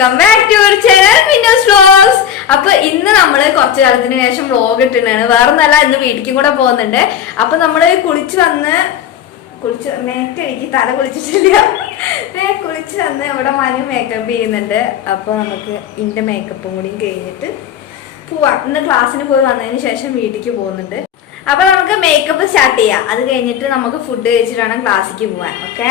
Welcome back to our channel Minnos vlogs അപ്പൊ ഇന്ന് നമ്മൾ കുറച്ച് കാലത്തിന് ശേഷം വ്ലോഗ് ഇട്ടിട്ടാണ് വേറെ നല്ല ഇന്ന് വീട്ടിലേക്കും കൂടെ പോകുന്നുണ്ട്. അപ്പൊ നമ്മൾ കുളിച്ച് വന്ന് കുളിച്ച് മേക്ക് എനിക്ക് തല കുളിച്ചിട്ടില്ല. കുളിച്ച് വന്ന് ഇവിടെ മനു മേക്കപ്പ് ചെയ്യുന്നുണ്ട്. അപ്പൊ നമുക്ക് ഇന്റെ മേക്കപ്പും കൂടി കഴിഞ്ഞിട്ട് പോവാം. ഇന്ന് ക്ലാസ്സിന് പോയി വന്നതിന് ശേഷം വീട്ടിലേക്ക് പോകുന്നുണ്ട്. അപ്പൊ നമുക്ക് മേക്കപ്പ് സ്റ്റാർട്ട് ചെയ്യാം. അത് കഴിഞ്ഞിട്ട് നമുക്ക് ഫുഡ് കഴിച്ചിട്ട് വേണം ക്ലാസ്സിലേക്ക് പോവാൻ. ഓക്കെ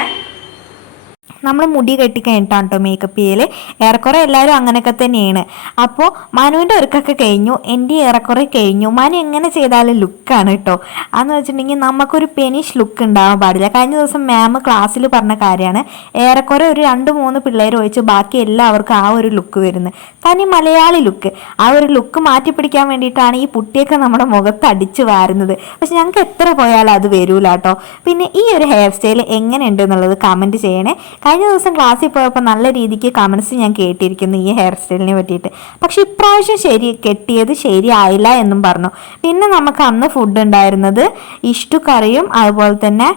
നമ്മൾ മുടി കെട്ടി കഴിഞ്ഞിട്ടാണ് കേട്ടോ മേക്കപ്പ് ചെയ്യൽ ഏറെക്കുറെ എല്ലാവരും അങ്ങനെയൊക്കെ തന്നെയാണ്. അപ്പോൾ മനുവിന്റെ ഒരുക്കൊക്കെ കഴിഞ്ഞു. എന്റെ ഏറെക്കുറെ കഴിഞ്ഞു. മനു എങ്ങനെ ചെയ്താലും ലുക്കാണ് കേട്ടോ അതെന്ന് വെച്ചിട്ടുണ്ടെങ്കിൽ നമുക്കൊരു പെനിഷ് ലുക്ക് ഉണ്ടാവാൻ പാടില്ല. കഴിഞ്ഞ ദിവസം മാം ക്ലാസ്സിൽ പറഞ്ഞ കാര്യമാണ്. ഏറെക്കുറെ ഒരു രണ്ട് മൂന്ന് പിള്ളേർ ഒഴിച്ച് ബാക്കി എല്ലാവർക്കും ആ ഒരു ലുക്ക് വരുന്നത്. തനി മലയാളി ലുക്ക്. ആ ഒരു ലുക്ക് മാറ്റി പിടിക്കാൻ വേണ്ടിയിട്ടാണ് ഈ പുട്ടിയൊക്കെ നമ്മുടെ മുഖത്ത് അടിച്ച് വാരുന്നത്. പക്ഷെ ഞങ്ങൾക്ക് എത്ര പോയാലും അത് വരൂല കേട്ടോ പിന്നെ ഈ ഒരു ഹെയർ സ്റ്റൈൽ എങ്ങനെയുണ്ട് എന്നുള്ളത് കമന്റ് ചെയ്യണേ. കഴിഞ്ഞ ദിവസം ക്ലാസ്സിൽ പോയപ്പോൾ നല്ല രീതിക്ക് കമൻസ് ഞാൻ കേട്ടിരിക്കുന്നു ഈ ഹെയർ സ്റ്റൈലിനെ പറ്റിയിട്ട്. പക്ഷെ ഇപ്രാവശ്യം ശരി കെട്ടിയത് ശരിയായില്ല എന്നും പറഞ്ഞു. പിന്നെ നമുക്ക് അന്ന് ഫുഡ് ഉണ്ടായിരുന്നത് ഇഷ്ടു കറിയും അതുപോലെ തന്നെ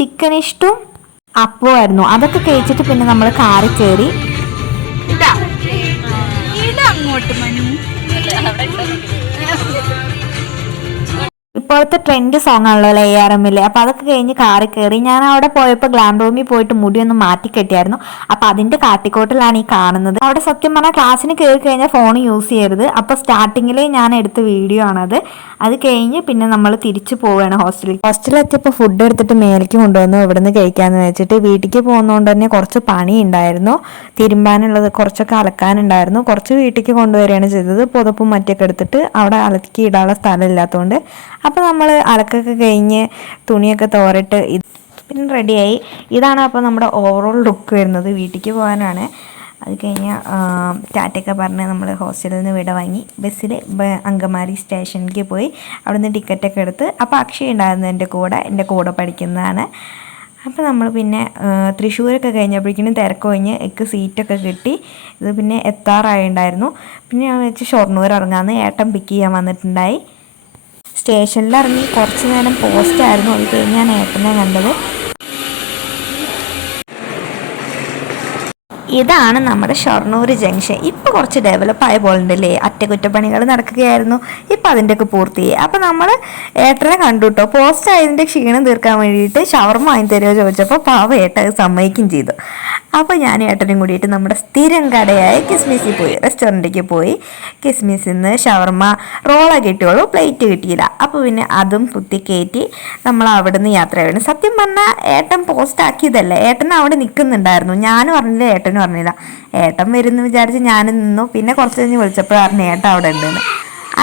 ചിക്കൻ ഇഷ്ടും അപ്പമായിരുന്നു അതൊക്കെ കഴിച്ചിട്ട് പിന്നെ നമ്മൾ കാറി കയറി. ഇപ്പോഴത്തെ ട്രെൻഡ് സോങ് ആണല്ലോ എ ആർ എമ്മിൽ അപ്പോൾ അതൊക്കെ കഴിഞ്ഞ് കാറി കയറി ഞാൻ അവിടെ പോയപ്പോൾ ഗ്ലാം റൂമിൽ പോയിട്ട് മുടി ഒന്ന് മാറ്റി കെട്ടിയായിരുന്നു. അപ്പോൾ അതിന്റെ കാട്ടിക്കോട്ടിലാണ് ഈ കാണുന്നത്. അവിടെ സത്യം പറഞ്ഞാൽ ക്ലാസ്സിന് കയറി കഴിഞ്ഞാൽ ഫോൺ യൂസ് ചെയ്യരുത്. അപ്പോൾ സ്റ്റാർട്ടിങ്ങിൽ ഞാൻ എടുത്ത വീഡിയോ ആണത്. അത് കഴിഞ്ഞ് പിന്നെ നമ്മൾ തിരിച്ചു പോവുകയാണ് ഹോസ്റ്റലിൽ ഹോസ്റ്റലിൽ എത്തിയപ്പോൾ ഫുഡ് എടുത്തിട്ട് മേലേക്ക് കൊണ്ടുവന്നു. ഇവിടെ നിന്ന് കഴിക്കാമെന്ന് വെച്ചിട്ട് വീട്ടിലേക്ക് പോകുന്നതുകൊണ്ട് തന്നെ കുറച്ച് പണി ഉണ്ടായിരുന്നു തിരുമ്പാനുള്ളത് കുറച്ചൊക്കെ അലക്കാനുണ്ടായിരുന്നു. കുറച്ച് വീട്ടിലേക്ക് കൊണ്ടുവരികയാണ് ചെയ്തത്. പുതപ്പും മറ്റൊക്കെ എടുത്തിട്ട് അവിടെ അലക്കി ഇടാനുള്ള സ്ഥലം ഇല്ലാത്തതുകൊണ്ട് അപ്പോൾ നമ്മൾ അലക്കൊക്കെ കഴിഞ്ഞ് തുണിയൊക്കെ തോരട്ട് ഇത് പിന്നെ റെഡിയായി ഇതാണ് അപ്പോൾ നമ്മുടെ ഓവറോൾ ലുക്ക് വരുന്നത്. വീട്ടിലേക്ക് പോകാനാണ്. അത് കഴിഞ്ഞ് ടാറ്റയൊക്കെ പറഞ്ഞ് നമ്മൾ ഹോസ്റ്റലിൽ നിന്ന് വിട വാങ്ങി. ബസ്സിൽ അങ്കമാലി സ്റ്റേഷനിലേക്ക് പോയി. അവിടെ നിന്ന് ടിക്കറ്റൊക്കെ എടുത്ത് അപ്പോൾ അക്ഷയ ഉണ്ടായിരുന്നു എന്റെ കൂടെ. എന്റെ കൂടെ പഠിക്കുന്നതാണ്. അപ്പോൾ നമ്മൾ പിന്നെ തൃശ്ശൂരൊക്കെ കഴിഞ്ഞപ്പോഴേക്കും തിരക്ക് കഴിഞ്ഞ് എനിക്ക് സീറ്റൊക്കെ കിട്ടി. ഇത് പിന്നെ എത്താറായിട്ടുണ്ടായിരുന്നു പിന്നെ ഞാൻ വെച്ച് ഷൊർണൂർ ഇറങ്ങാമെന്ന് ഏട്ടൻ പിക്ക് ചെയ്യാൻ വന്നിട്ടുണ്ടായി. സ്റ്റേഷനിൽ ഇറങ്ങി കുറച്ച് നേരം പോസ്റ്റായിരുന്നു അത് കഴിഞ്ഞ് ഞാൻ ഏട്ടനെ കണ്ടത്. ഇതാണ് നമ്മുടെ ഷൊർണൂർ ജംഗ്ഷൻ. ഇപ്പോൾ കുറച്ച് ഡെവലപ്പായ ആയ പോലുണ്ടല്ലേ? അറ്റകുറ്റപ്പണികൾ നടക്കുകയായിരുന്നു. ഇപ്പോൾ അതിന്റെയൊക്കെ പൂർത്തിയായി. അപ്പോൾ നമ്മൾ ഏട്ടനെ കണ്ടു കേട്ടോ പോസ്റ്റ് ആയതിന്റെ ക്ഷീണം തീർക്കാൻ വേണ്ടിയിട്ട് ഷവർമ വാങ്ങി തരുമോ ചോദിച്ചപ്പോൾ പാവ ഏട്ട സമ്മതിക്കുകയും സമ്മതിക്കും ചെയ്തു. അപ്പോൾ ഞാൻ ഏട്ടനും കൂടിയിട്ട് നമ്മുടെ സ്ഥിരം കടയായ കിസ്മിസിൽ പോയി റെസ്റ്റോറന്റിലേക്ക് പോയി. കിസ്മിസിൽ നിന്ന് ഷവർമ റോള കിട്ടിയുള്ളൂ പ്ലേറ്റ് കിട്ടിയില്ല. അപ്പോൾ പിന്നെ അതും കുത്തി കയറ്റി നമ്മൾ അവിടെ നിന്ന് യാത്ര ചെയ്യണം സത്യം പറഞ്ഞാൽ ഏട്ടൻ പോസ്റ്റ് ആക്കിയതല്ല? ഏട്ടൻ അവിടെ നിൽക്കുന്നുണ്ടായിരുന്നു. ഞാനും പറഞ്ഞില്ല ഏട്ടനും പറഞ്ഞില്ല ഏട്ടൻ വരുമെന്ന് വിചാരിച്ച് ഞാൻ നിന്നു. പിന്നെ കുറച്ച് കഴിഞ്ഞ് പറഞ്ഞു ഏട്ടൻ അവിടെ ഉണ്ടെന്ന്.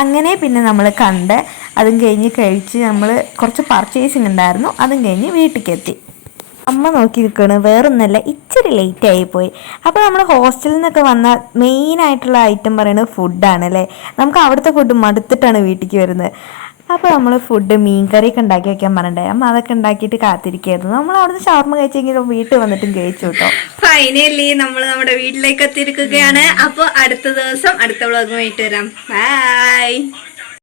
അങ്ങനെ പിന്നെ നമ്മൾ കണ്ട് അതും കഴിഞ്ഞ് കഴിച്ച് നമ്മൾ കുറച്ച് പർച്ചേസിങ് ഉണ്ടായിരുന്നു. അതും കഴിഞ്ഞ് വീട്ടിലേക്ക് എത്തി. അമ്മ നോക്കി നിൽക്കണ് വേറൊന്നല്ല ഇച്ചിരി ലേറ്റ് ആയി പോയി. അപ്പോൾ നമ്മൾ ഹോസ്റ്റലിൽ നിന്നൊക്കെ വന്ന മെയിൻ ആയിട്ടുള്ള ഐറ്റം പറയുന്നത് ഫുഡാണ് അല്ലേ? നമുക്ക് അവിടുത്തെ ഫുഡ് മടുത്തിട്ടാണ് വീട്ടിലേക്ക് വരുന്നത്. അപ്പോൾ നമ്മൾ ഫുഡ് മീൻ കറിയൊക്കെ ഉണ്ടാക്കി വെക്കാൻ പറഞ്ഞിട്ടേ അമ്മ അതൊക്കെ ഉണ്ടാക്കിയിട്ട് കാത്തിരിക്കുകയായിരുന്നു. നമ്മൾ അവിടുന്ന് ഷവർമ്മ കഴിച്ചെങ്കിലും വീട്ടിൽ വന്നിട്ടും കഴിച്ചു കേട്ടോ. ഫൈനലി നമ്മൾ നമ്മുടെ വീട്ടിലേക്ക് എത്തിയിരിക്കുകയാണ്. അപ്പോൾ അടുത്ത ദിവസം അടുത്ത വ്ളോഗുമായിട്ട് വരാം. ബൈ